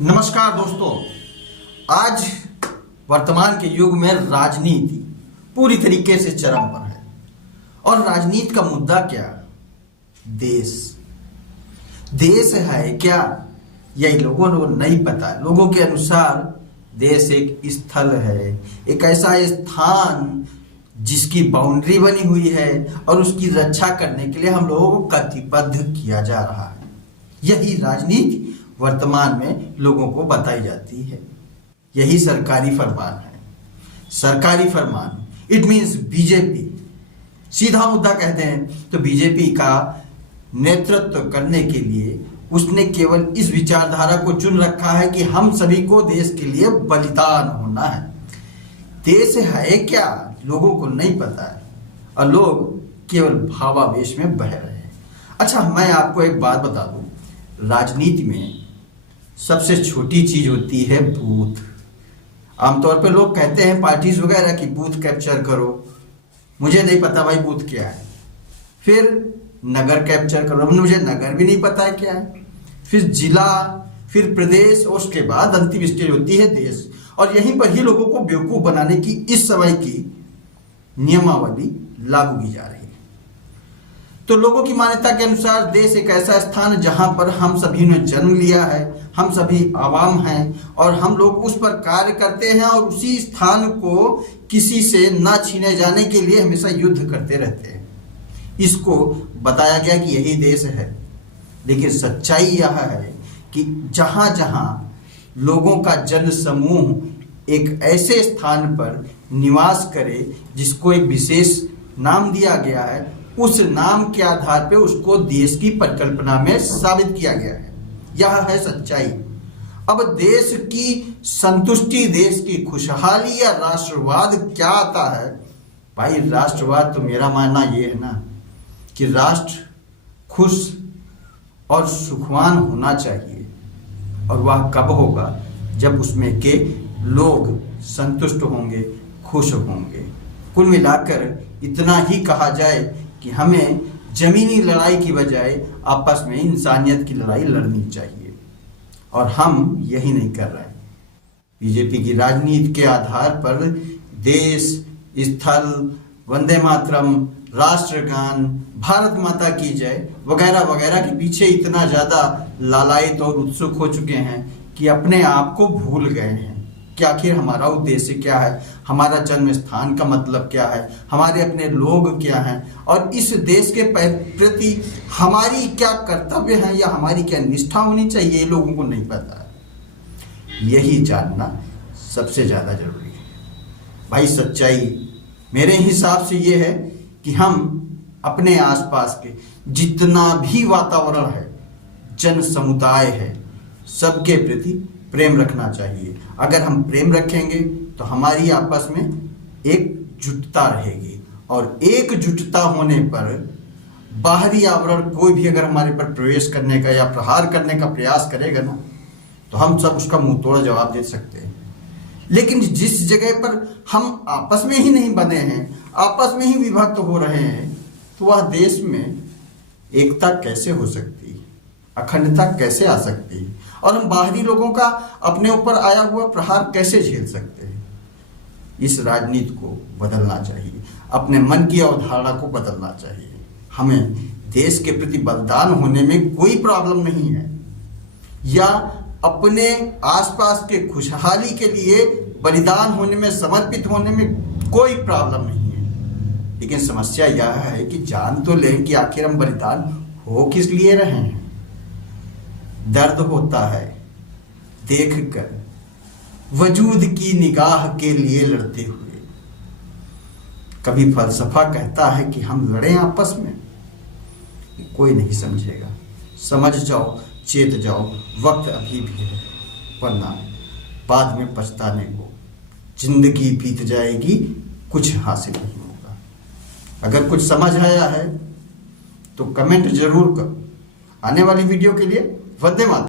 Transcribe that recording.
नमस्कार दोस्तों, आज वर्तमान के युग में राजनीति पूरी तरीके से चरम पर है। और राजनीति का मुद्दा क्या? देश है क्या? यही लोगों को नहीं पता। लोगों के अनुसार देश एक स्थल है, एक ऐसा स्थान जिसकी बाउंड्री बनी हुई है और उसकी रक्षा करने के लिए हम लोगों को कटिबद्ध किया जा रहा है। यही राजनीति वर्तमान में लोगों को बताई जाती है। यही सरकारी फरमान है। सरकारी फरमान इट मीन्स बीजेपी। सीधा मुद्दा कहते हैं तो बीजेपी का नेतृत्व करने के लिए उसने केवल इस विचारधारा को चुन रखा है कि हम सभी को देश के लिए बलिदान होना है। देश है क्या लोगों को नहीं पता है और लोग केवल भावावेश में बह रहे हैं। अच्छा, मैं आपको एक बात बता दूं, राजनीति में सबसे छोटी चीज होती है बूथ। आमतौर पे लोग कहते हैं पार्टीज वगैरह की बूथ कैप्चर करो। मुझे नहीं पता भाई बूथ क्या है। फिर नगर कैप्चर करो, मुझे नगर भी नहीं पता है क्या है। फिर जिला, फिर प्रदेश, और उसके बाद अंतिम स्टेज होती है देश। और यहीं पर ही लोगों को बेवकूफ बनाने की इस समय की नियमावली लागू की जा रही है। तो लोगों की मान्यता के अनुसार देश एक ऐसा स्थान है जहां पर हम सभी ने जन्म लिया है, हम सभी आवाम हैं और हम लोग उस पर कार्य करते हैं और उसी स्थान को किसी से ना छीने जाने के लिए हमेशा युद्ध करते रहते हैं। इसको बताया गया कि यही देश है। लेकिन सच्चाई यह है कि जहां जहां लोगों का जन समूह एक ऐसे स्थान पर निवास करे जिसको एक विशेष नाम दिया गया है, उस नाम के आधार पे उसको देश की परिकल्पना में साबित किया गया है। यह है सच्चाई। अब देश की संतुष्टि, देश की खुशहाली या राष्ट्रवाद क्या आता है? भाई राष्ट्रवाद तो मेरा मानना ये है ना कि राष्ट्र खुश और सुखवान होना चाहिए। और वह कब होगा? जब उसमें के लोग संतुष्ट होंगे, खुश होंगे। कुल मिलाकर इतना ही कहा जाए कि हमें जमीनी लड़ाई की बजाय आपस में इंसानियत की लड़ाई लड़नी चाहिए, और हम यही नहीं कर रहे हैं। बीजेपी की राजनीति के आधार पर देश, स्थल, वंदे मातरम, राष्ट्रगान, भारत माता की जय वगैरह वगैरह के पीछे इतना ज्यादा लालायित और उत्सुक हो चुके हैं कि अपने आप को भूल गए हैं कि आखिर हमारा उद्देश्य क्या है, हमारा जन्म स्थान का मतलब क्या है, हमारे अपने लोग क्या हैं और इस देश के प्रति हमारी क्या कर्तव्य है या हमारी क्या निष्ठा होनी चाहिए, लोगों को नहीं पता है। यही जानना सबसे ज्यादा जरूरी है। भाई सच्चाई मेरे हिसाब से ये है कि हम अपने आसपास के जितना भी वातावरण है, जन समुदाय है, सबके प्रति प्रेम रखना चाहिए। अगर हम प्रेम रखेंगे तो हमारी आपस में एकजुटता रहेगी, और एकजुटता होने पर बाहरी आवरण कोई भी अगर हमारे पर प्रवेश करने का या प्रहार करने का प्रयास करेगा ना, तो हम सब उसका मुंह तोड़ जवाब दे सकते हैं। लेकिन जिस जगह पर हम आपस में ही नहीं बने हैं, आपस में ही विभक्त हो रहे हैं, तो वह देश में एकता कैसे हो सकती है, अखंडता कैसे आ सकती है, और हम बाहरी लोगों का अपने ऊपर आया हुआ प्रहार कैसे झेल सकते हैं? इस राजनीति को बदलना चाहिए, अपने मन की अवधारणा को बदलना चाहिए। हमें देश के प्रति बलिदान होने में कोई प्रॉब्लम नहीं है, या अपने आसपास के खुशहाली के लिए बलिदान होने में, समर्पित होने में कोई प्रॉब्लम नहीं है। लेकिन समस्या यह है कि जान तो लें कि आखिर हम बलिदान हो किस लिए रहे हैं। दर्द होता है देखकर वजूद की निगाह के लिए लड़ते हुए। कभी फलसफा कहता है कि हम लड़ें आपस में, कोई नहीं समझेगा। समझ जाओ, चेत जाओ, वक्त अभी भी है, वरना बाद में पछताने को जिंदगी बीत जाएगी, कुछ हासिल नहीं होगा। अगर कुछ समझ आया है तो कमेंट जरूर करो। आने वाली वीडियो के लिए वंदे मातरम।